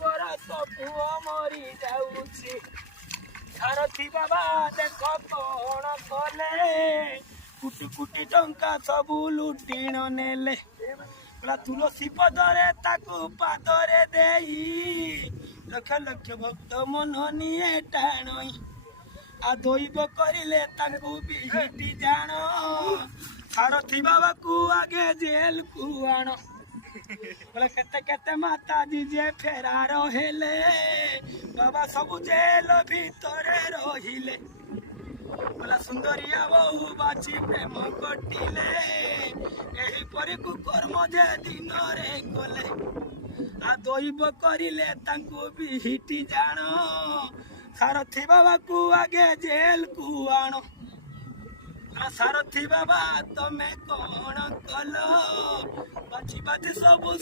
ବରଷ ପୁଅ ମରି ଯାଉଛି। ସାରଥୀ ବାବା ଦେଖ କଣ କଲେ, କୋଟି କୋଟି ଟଙ୍କା ସବୁ ଲୁଟିଣ ନେଲେ। ତୁଳସୀ ପଦରେ ତାକୁ ପାଦରେ ଦେଇ ଲକ୍ଷ ଲକ୍ଷ ଭକ୍ତ ମନ ନିଏ ଟାଣଇ। ଦୈବ କରିଲେ ତାଙ୍କୁ ବିହିଟି ଜାଣ, ସାରଥୀ ବାବାକୁ ଆଗେ ଜେଲକୁ ଆଣ। କେତେ କେତେ ମାତାଜୀ ଯେ ଫେରାର ହେଲେ, ବାବା ସବୁ ଜେଲ ଭିତରେ ରହିଲେ। ସୁନ୍ଦରିଆ ବହୁ ବାଛି ପ୍ରେମ କଟିଲେ, ଏହିପରି କୁକର୍ମ ଯେ ଦିନରେ କଲେ। ଦୈବ କରିଲେ ତାଙ୍କୁ ବିହିଟି ଜାଣ, ସାରଥୀ ବାବାକୁ ଆଗେ ଜେଲକୁ ଆଣ। ସାରଥୀ ବାବା ତମେ କଣ କଲ, ବାଛି ବାଛି ସବୁ